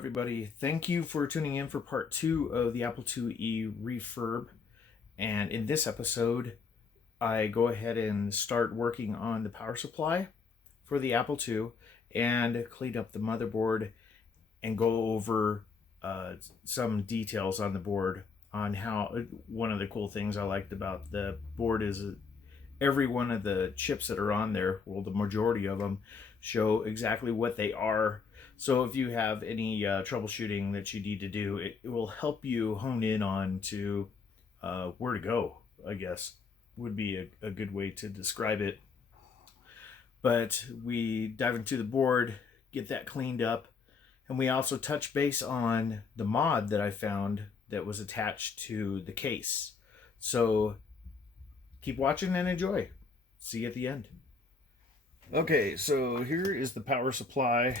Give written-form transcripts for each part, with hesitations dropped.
everybody. Thank you for tuning in for part 2 of the Apple IIe refurb. And in this episode, I go ahead and start working on the power supply for the Apple II and clean up the motherboard and go over some details on the board on how one of the cool things I liked about the board is every one of the chips that are on there, well, the majority of them show exactly what they are. So if you have any troubleshooting that you need to do, it will help you hone in on to where to go, I guess, would be a good way to describe it. But we dive into the board, get that cleaned up, and we also touch base on the mod that I found that was attached to the case. So keep watching and enjoy. See you at the end. Okay, so here is the power supply.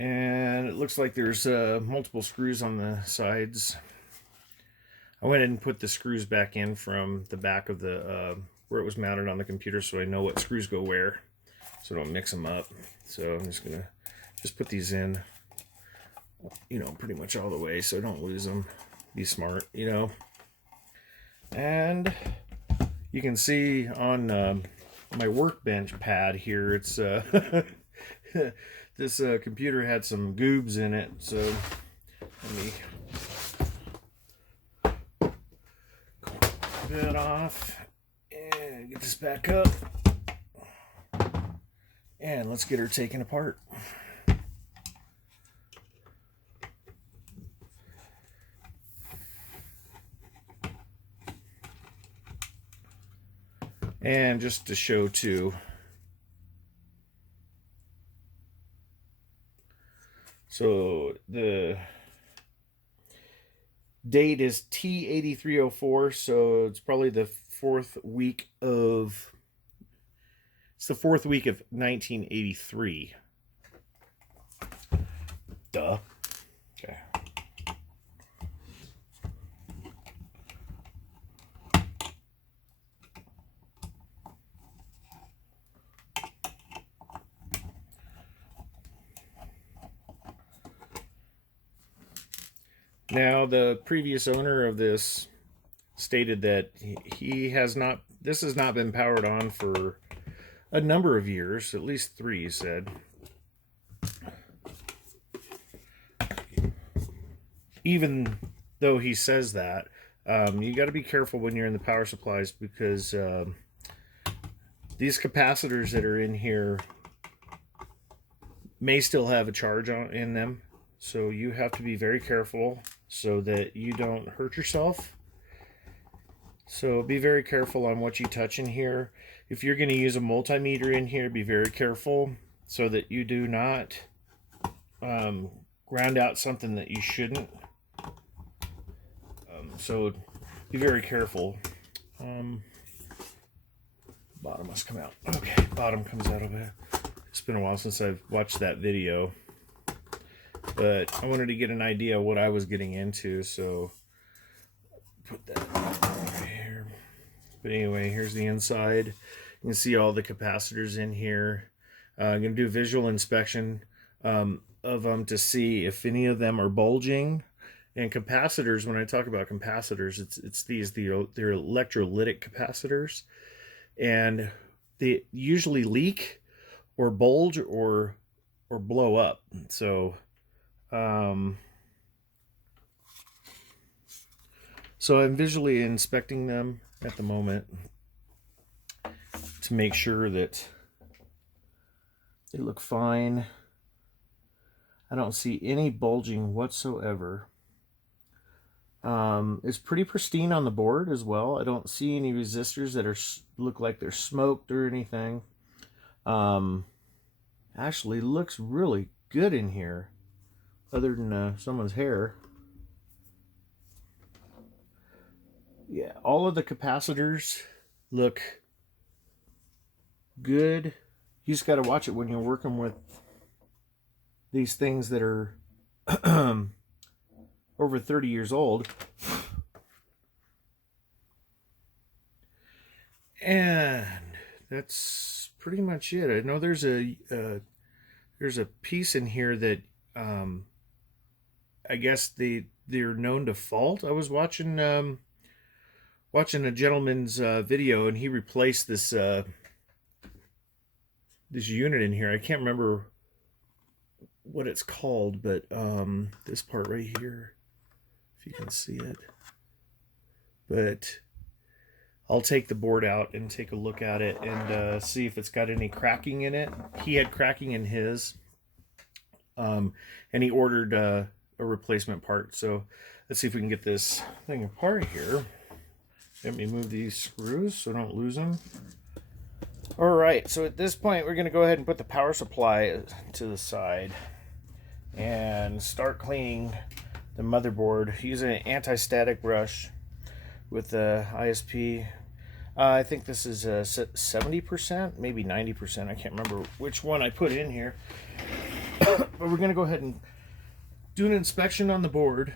And it looks like there's multiple screws on the sides. I went ahead and put the screws back in from the back of the where it was mounted on the computer, so I know what screws go where, so I don't mix them up. So I'm just gonna put these in, you know, pretty much all the way, so I don't lose them. Be smart, you know. And you can see on my workbench pad here, it's this computer had some goobs in it, so let me get that off and get this back up, and let's get her taken apart. And just to show too, so the date is T8304, so it's probably the fourth week of 1983. Duh. Okay. Now, the previous owner of this stated that this has not been powered on for a number of years, at least 3, he said. Even though he says that, you got to be careful when you're in the power supplies, because these capacitors that are in here may still have a charge in them. So you have to be very careful so that you don't hurt yourself. So be very careful on what you touch in here. If you're going to use a multimeter in here, be very careful so that you do not ground out something that you shouldn't. So be very careful. Bottom must come out. Okay, bottom comes out of it. It's been a while since I've watched that video, but I wanted to get an idea of what I was getting into, so put that over here. But anyway, here's the inside. You can see all the capacitors in here. I'm going to do a visual inspection of them to see if any of them are bulging. And capacitors, when I talk about capacitors, they're electrolytic capacitors, and they usually leak or bulge or blow up. So so I'm visually inspecting them at the moment to make sure that they look fine. I don't see any bulging whatsoever. It's pretty pristine on the board as well. I don't see any resistors that look like they're smoked or anything. Actually looks really good in here, other than someone's hair. Yeah, all of the capacitors look good. You just got to watch it when you're working with these things that are over 30 years old. And that's pretty much it. I know there's there's a piece in here that I guess they're known to fault. I was watching a gentleman's video, and he replaced this this unit in here. I can't remember what it's called, but this part right here, if you can see it. But I'll take the board out and take a look at it and see if it's got any cracking in it. He had cracking in his, and he ordered a replacement part. So let's see if we can get this thing apart here. Let me move these screws so I don't lose them. All right, so at this point, we're going to go ahead and put the power supply to the side and start cleaning the motherboard using an anti-static brush with the ISP. I think this is 70%, maybe 90%. I can't remember which one I put in here. But we're going to go ahead and do an inspection on the board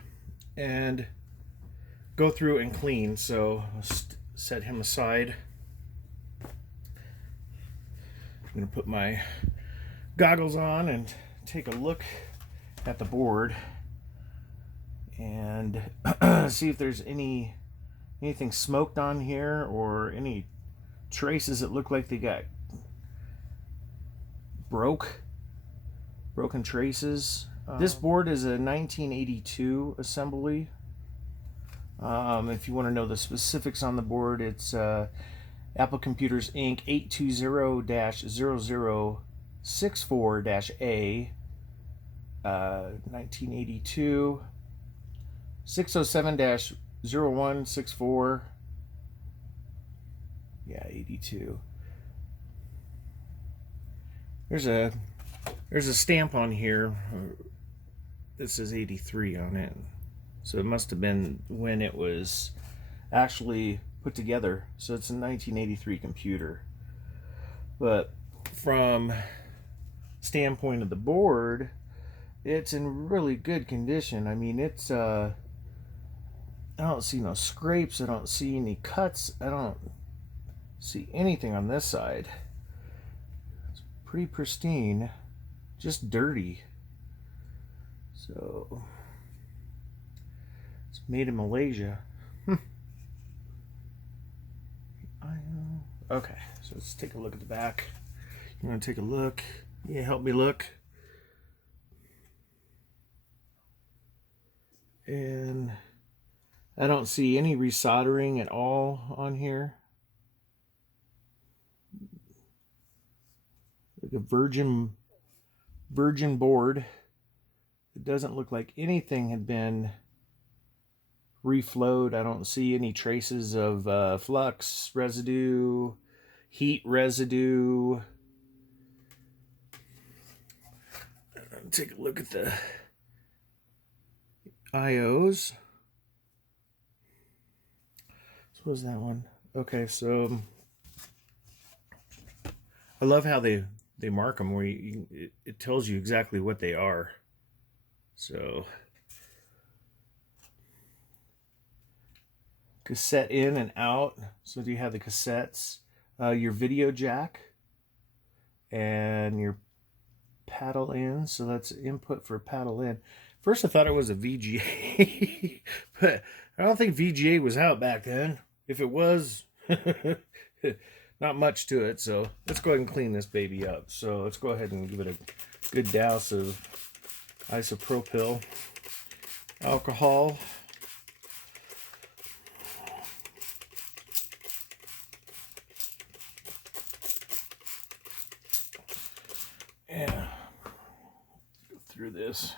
and go through and clean. So let's set him aside. I'm going to put my goggles on and take a look at the board and see if there's anything smoked on here or any traces that look like they got broken traces. This board is a 1982 assembly. If you want to know the specifics on the board, it's Apple Computers Inc. 820-0064-A, 1982, 607-0164, yeah, 82. There's a stamp on here that says 83 on it. So it must have been when it was actually put together. So it's a 1983 computer. But from standpoint of the board, it's in really good condition. I mean, it's I don't see no scrapes, I don't see any cuts, I don't see anything on this side. It's pretty pristine, just dirty. So it's made in Malaysia. Okay, so let's take a look at the back. You want to take a look? Yeah, help me look. And I don't see any resoldering at all on here. Like a virgin board. It doesn't look like anything had been reflowed. I don't see any traces of flux residue, heat residue. Take a look at the IOs. So what was that one? Okay, so I love how they mark them where it tells you exactly what they are. So cassette in and out. So you have the cassettes, your video jack, and your paddle in. So that's input for paddle in. First I thought it was a VGA, but I don't think VGA was out back then. If it was, not much to it. So let's go ahead and clean this baby up. So let's go ahead and give it a good douse of isopropyl alcohol. And go through this.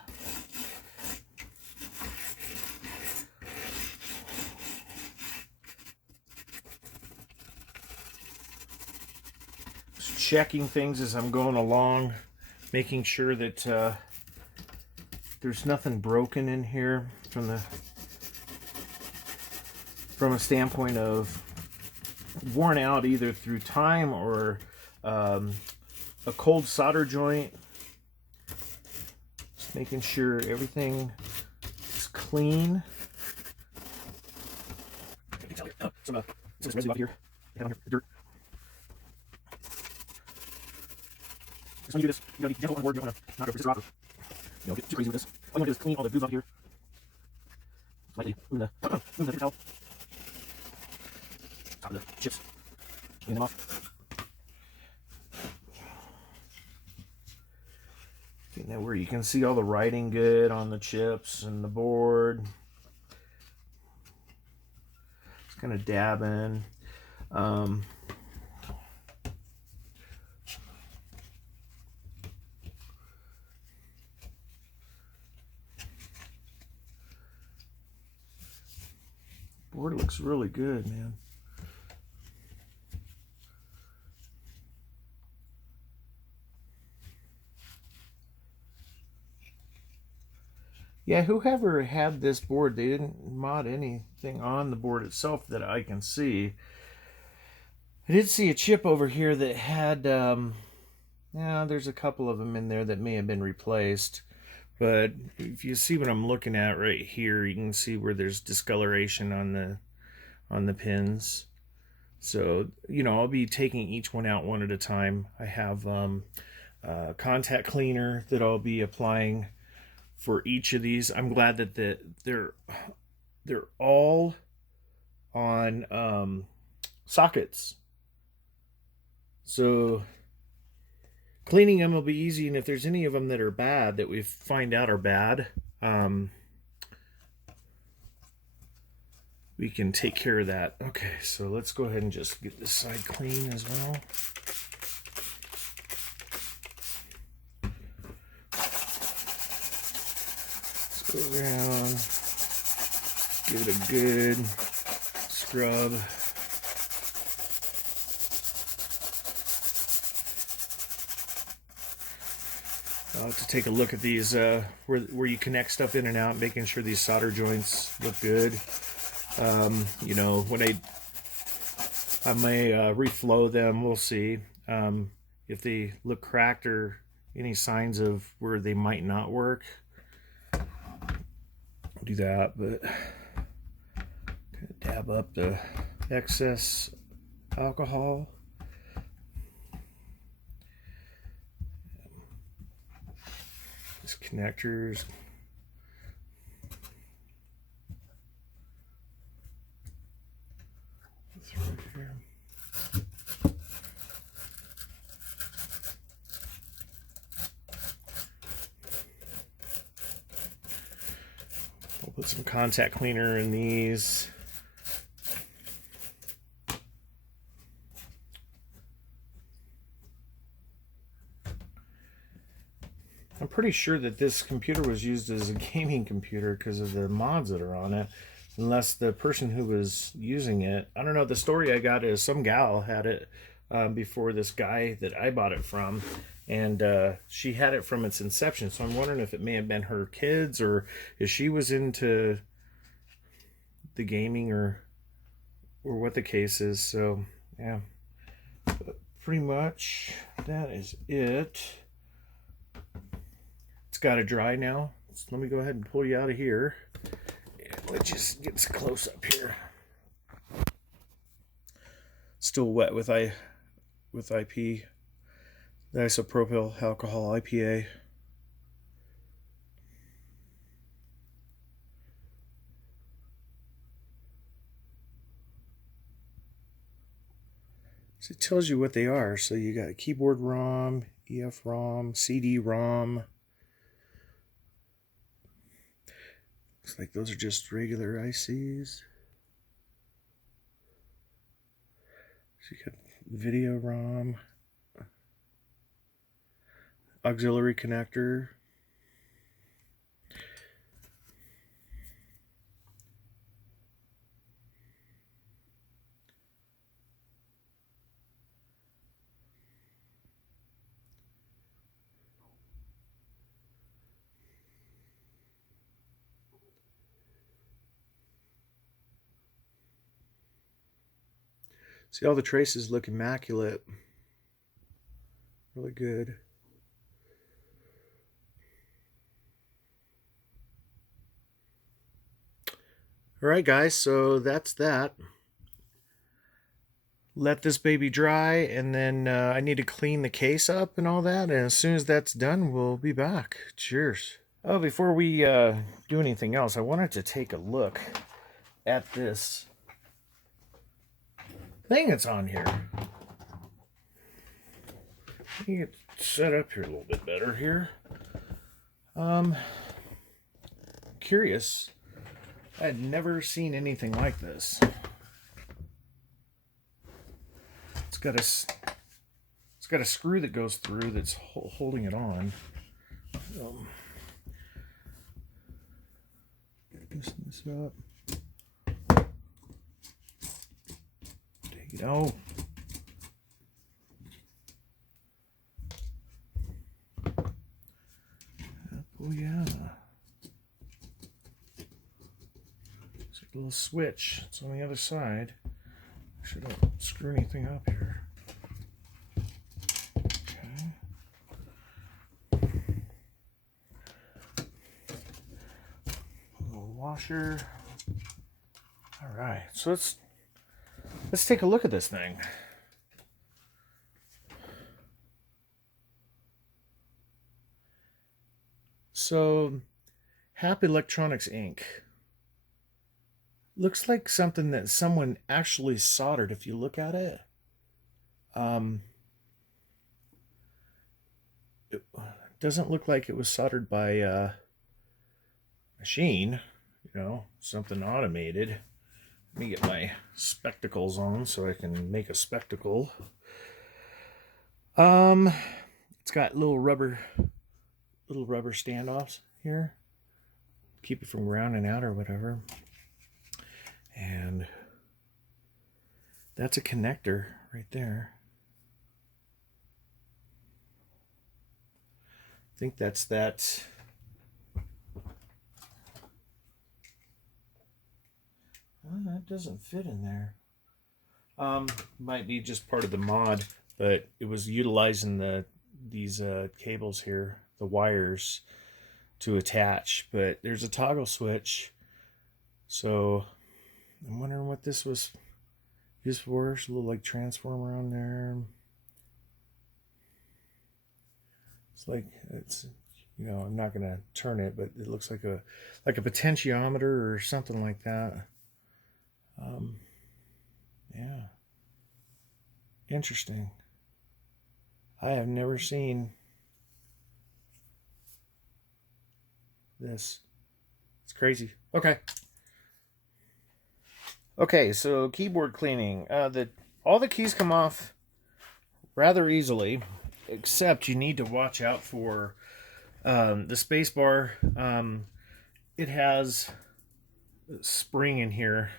Just checking things as I'm going along, making sure that there's nothing broken in here from a standpoint of worn out either through time or a cold solder joint. Just making sure everything is clean. Some residue out here. Dirt. when you do this, you gotta be gentle on board. You don't want to knock over resistor off. Get too crazy with this. All you want to do is clean all the goobs off here. Lightly move the paper towel. Top of the chips. Clean them off. Getting that where you can see all the writing good on the chips and the board. Just kind of dabbing. Board looks really good, man. Yeah, whoever had this board, they didn't mod anything on the board itself that I can see. I did see a chip over here that had, yeah, there's a couple of them in there that may have been replaced. But if you see what I'm looking at right here, you can see where there's discoloration on the pins. So, you know, I'll be taking each one out one at a time. I have contact cleaner that I'll be applying for each of these. I'm glad that they're all on sockets. So cleaning them will be easy, and if there's any of them that are bad, that we find out are bad, we can take care of that. Okay, so let's go ahead and just get this side clean as well. Let's go around, give it a good scrub. I'll have to take a look at these where you connect stuff in and out, making sure these solder joints look good. You know, when I may reflow them, we'll see if they look cracked or any signs of where they might not work. I'll do that, but kind of dab up the excess alcohol. These connectors. Through here. We'll put some contact cleaner in these. I'm pretty sure that this computer was used as a gaming computer because of the mods that are on it. Unless the person who was using it, I don't know, the story I got is some gal had it before this guy that I bought it from, and she had it from its inception. So I'm wondering if it may have been her kids, or if she was into the gaming, or what the case is. So yeah, but pretty much that is it. It's got to dry now. So let me go ahead and pull you out of here. Let's just get close up here. Still wet with IP, the isopropyl alcohol IPA. So it tells you what they are. So you got a keyboard ROM, EF-ROM, CD-ROM. Looks like those are just regular ICs. So you got video ROM, auxiliary connector. See, all the traces look immaculate. Really good. All right, guys, so that's that. let this baby dry, and then I need to clean the case up and all that. And as soon as that's done, we'll be back. Cheers. Oh, before we do anything else, I wanted to take a look at this thing that's on here. Let me get set up here a little bit better here. Curious. I had never seen anything like this. It's got a screw that goes through that's holding it on. Loosen this up. Take it out. Oh yeah. It's a little switch. It's on the other side. Shouldn't screw anything up here. Okay. A little washer. All right. So let's take a look at this thing. So, Happy Electronics Inc. Looks like something that someone actually soldered if you look at it. It doesn't look like it was soldered by a machine, you know, something automated. Let me get my spectacles on so I can make a spectacle. It's got little rubber standoffs here, keep it from rounding out or whatever. And that's a connector right there. I think that's that. That doesn't fit in there. Might be just part of the mod, but it was utilizing these cables here, the wires, to attach. But there's a toggle switch, so I'm wondering what this was used for. There's a little like transformer on there. It's like, it's, you know, I'm not gonna turn it, but it looks like a potentiometer or something like that. Yeah, interesting. I have never seen this. It's crazy. Okay, so keyboard cleaning. All the keys come off rather easily, except you need to watch out for the space bar. It has a spring in here.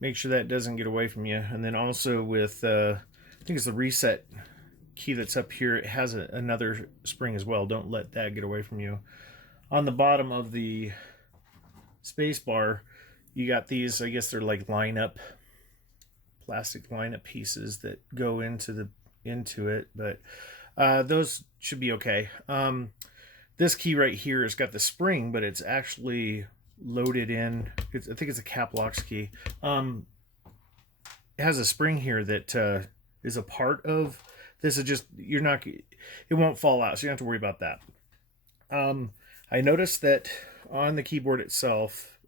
Make sure that doesn't get away from you. And then also with, I think it's the reset key that's up here, it has another spring as well. Don't let that get away from you. On the bottom of the space bar, you got these, I guess they're like plastic line-up pieces that go into it, but those should be okay. This key right here has got the spring, but it's actually loaded in. I think it's a cap locks key. It has a spring here that is a part of this. Is just, it won't fall out, so you don't have to worry about that. I noticed that on the keyboard itself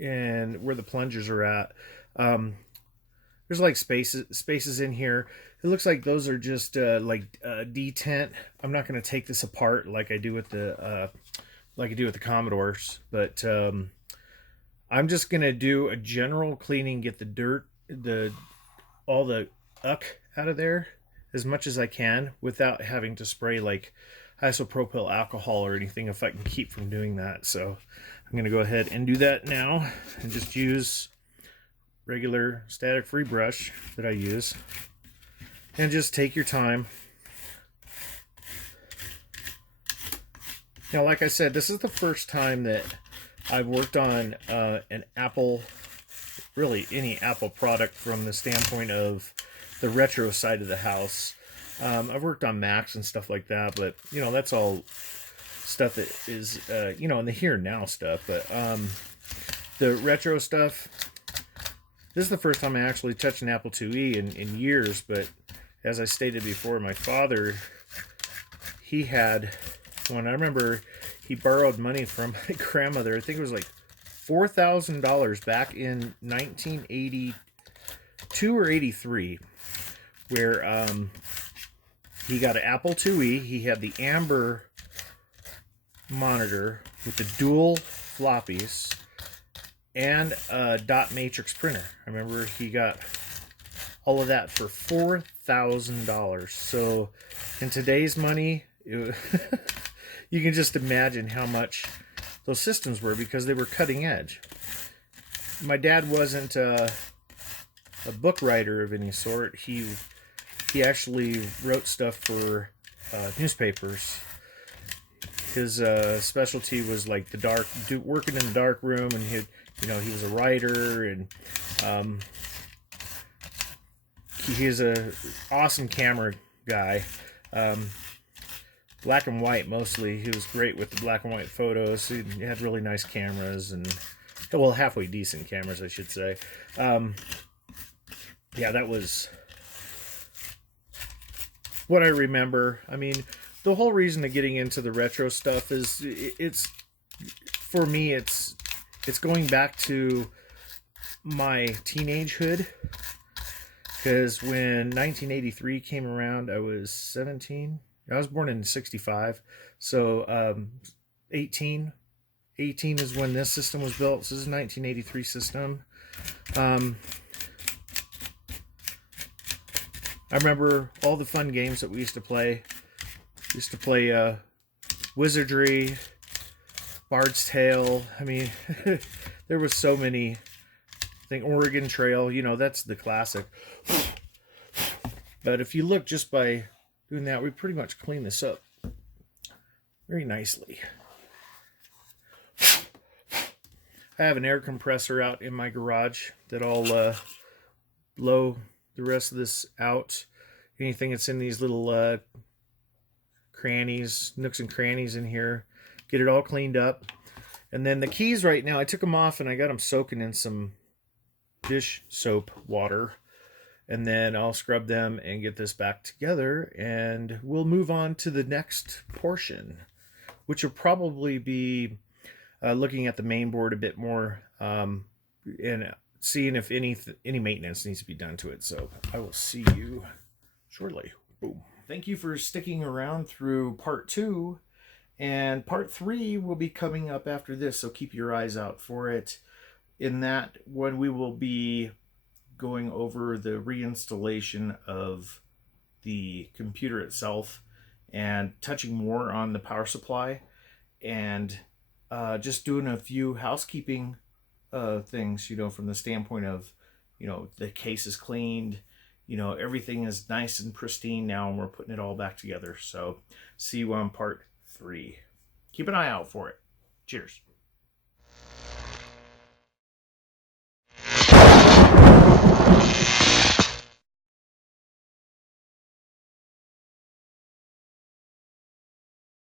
and where the plungers are at, there's like spaces in here. It looks like those are just detent. I'm not going to take this apart like I do with the Commodores, but I'm just going to do a general cleaning, get the dirt, all the uck out of there as much as I can without having to spray like isopropyl alcohol or anything, if I can keep from doing that. So I'm going to go ahead and do that now and just use regular static free brush that I use, and just take your time. Now, like I said, this is the first time that I've worked on an Apple, really any Apple product from the standpoint of the retro side of the house. I've worked on Macs and stuff like that, but you know, that's all stuff that is you know, in the here and now stuff. But the retro stuff, This is the first time I actually touched an Apple IIe in years, but as I stated before, my father, he had one. I remember he borrowed money from my grandmother. I think it was like $4,000 back in 1982 or 83, where he got an Apple IIe. He had the amber monitor with the dual floppies and a dot matrix printer. I remember he got all of that for $4,000. So in today's money, you can just imagine how much those systems were, because they were cutting edge. My dad wasn't a book writer of any sort. He actually wrote stuff for newspapers. His specialty was like working in the dark room, and he was a writer, and he's a awesome camera guy. Black and white mostly. He was great with the black and white photos. He had really nice cameras, and well, halfway decent cameras, I should say. Yeah, that was what I remember. I mean, the whole reason of getting into the retro stuff is for me, it's going back to my teenagehood, because when 1983 came around, I was 17. I was born in 65, so 18 is when this system was built. So this is a 1983 system. I remember all the fun games that we used to play. We used to play Wizardry, Bard's Tale. I mean, there was so many. I think Oregon Trail, that's the classic. But if you look just by doing that, we pretty much clean this up very nicely. I have an air compressor out in my garage that I'll blow the rest of this out. Anything that's in these little crannies, nooks and crannies in here, get it all cleaned up. And then the keys right now, I took them off and I got them soaking in some dish soap water. And then I'll scrub them and get this back together, and we'll move on to the next portion, which will probably be looking at the main board a bit more and seeing if any maintenance needs to be done to it. So I will see you shortly. Boom. Thank you for sticking around through part 2, and part 3 will be coming up after this, so keep your eyes out for it. In that one, we will be going over the reinstallation of the computer itself and touching more on the power supply, and just doing a few housekeeping things, from the standpoint of, the case is cleaned, everything is nice and pristine now, and we're putting it all back together. So see you on part 3. Keep an eye out for it. Cheers.